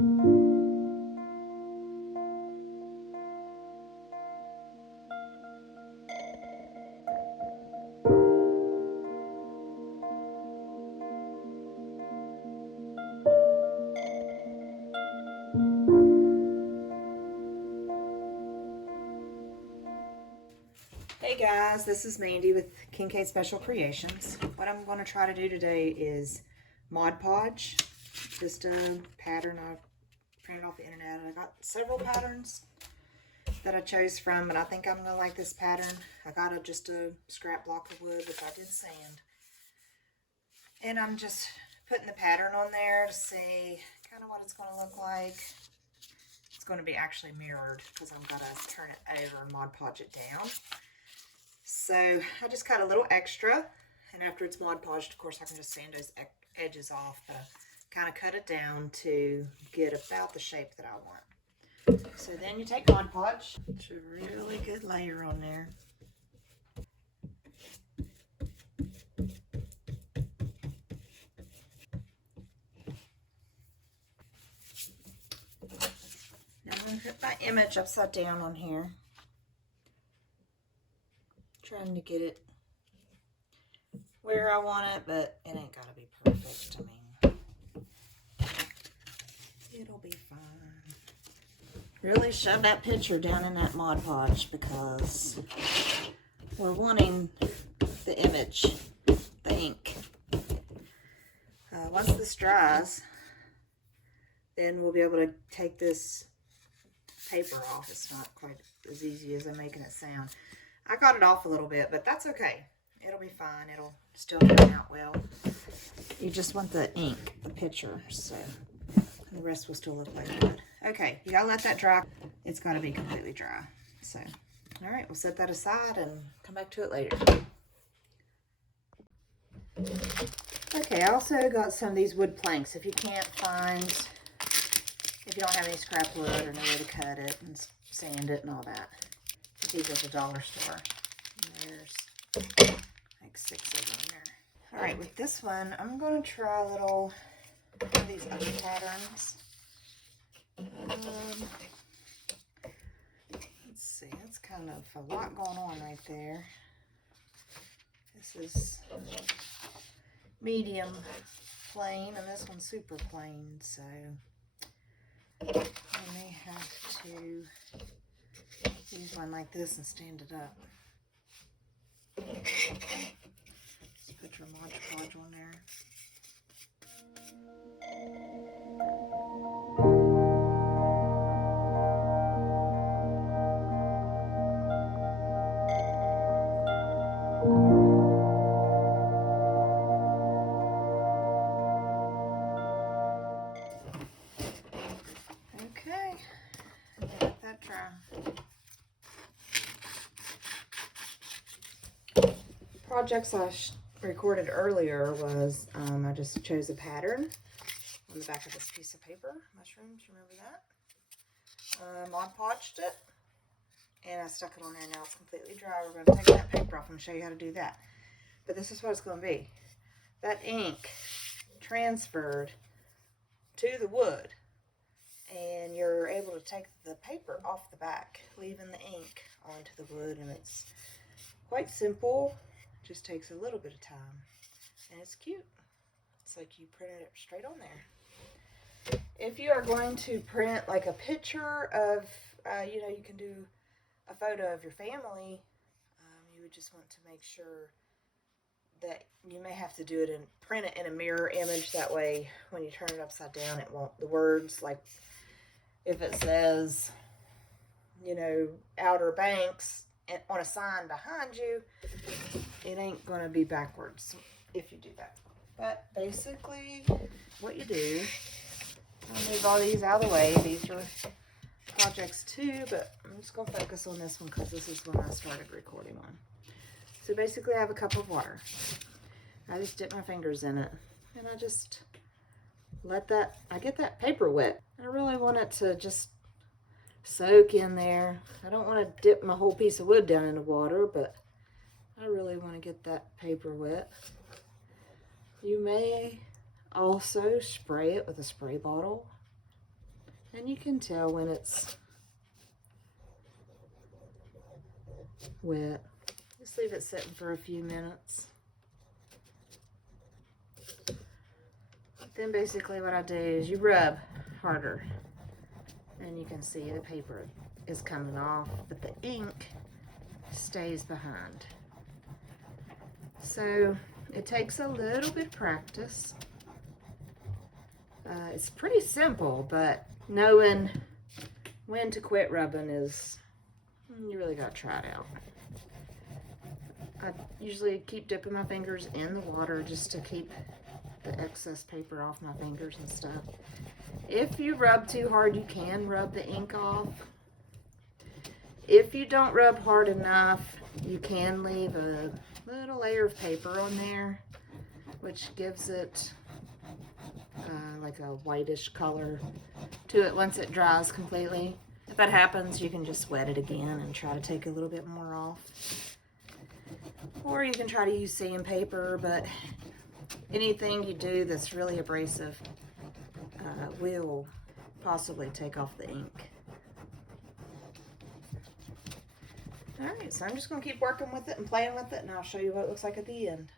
Hey guys, this is Mandy with Kincaid Special Creations. What I'm going to try to do today is Mod Podge. Just a pattern I printed off the internet. I got several patterns that I chose from, but I think I'm going to like this pattern. I got just a scrap block of wood, which I did sand. And I'm just putting the pattern on there to see kind of what it's going to look like. It's going to be actually mirrored because I'm going to turn it over and Mod Podge it down. So I just cut a little extra, and after it's Mod Podged, of course, I can just sand those edges off, but I kind of cut it down to get about the shape that I want. So then you take Mod Podge. It's a really good layer on there. Now I'm going to put my image upside down on here. Trying to get it where I want it, but it ain't got to be perfect. I mean, it'll be fine. Really shove that picture down in that Mod Podge because we're wanting the image, the ink. Once this dries, then we'll be able to take this paper off. It's not quite as easy as I'm making it sound. I got it off a little bit, but that's okay. It'll be fine. It'll still come out well. You just want the ink, the picture, so the rest will still look like that. Okay, you gotta let that dry. It's gotta be completely dry. So, all right, we'll set that aside and come back to it later. Okay, I also got some of these wood planks. If you don't have any scrap wood or no way to cut it and sand it and all that, these at the dollar store. And there's like 6 of them there. All right, with this one, I'm going to try a little of these other patterns. Let's see, that's kind of a lot going on right there. This is medium plain, and this one's super plain, so I may have to use one like this and stand it up. Just put your Mod Podge on there. Okay, let that dry. Projects I recorded earlier was I just chose a pattern on the back of this piece of paper, mushrooms, remember that? Mod Podged it, and I stuck it on there. Now it's completely dry. We're going to take that paper off and show you how to do that. But this is what it's going to be. That ink transferred to the wood, and you're able to take the paper off the back, leaving the ink onto the wood, and it's quite simple. It just takes a little bit of time, and it's cute. It's like you printed it straight on there. If you are going to print like a picture of, you can do a photo of your family, you would just want to make sure that you may have to do it and print it in a mirror image. That way, when you turn it upside down, it won't, the words, like if it says, Outer Banks on a sign behind you, it ain't going to be backwards if you do that. But basically, what you do, I'll move all these out of the way. These are projects too, but I'm just going to focus on this one because this is when I started recording on. So basically, I have a cup of water. I just dip my fingers in it, and I just I get that paper wet. I really want it to just soak in there. I don't want to dip my whole piece of wood down in the water, but I really want to get that paper wet. You may also spray it with a spray bottle. And you can tell when it's wet. Just leave it sitting for a few minutes. Then basically what I do is you rub harder, and you can see the paper is coming off, but the ink stays behind. So it takes a little bit of practice. It's pretty simple, but knowing when to quit rubbing is, you really gotta try it out. I usually keep dipping my fingers in the water just to keep the excess paper off my fingers and stuff. If you rub too hard, you can rub the ink off. If you don't rub hard enough, you can leave a little layer of paper on there, which gives it like a whitish color to it once it dries completely. If that happens, you can just wet it again and try to take a little bit more off. Or you can try to use sandpaper, but anything you do that's really abrasive will possibly take off the ink. Alright, so I'm just going to keep working with it and playing with it, and I'll show you what it looks like at the end.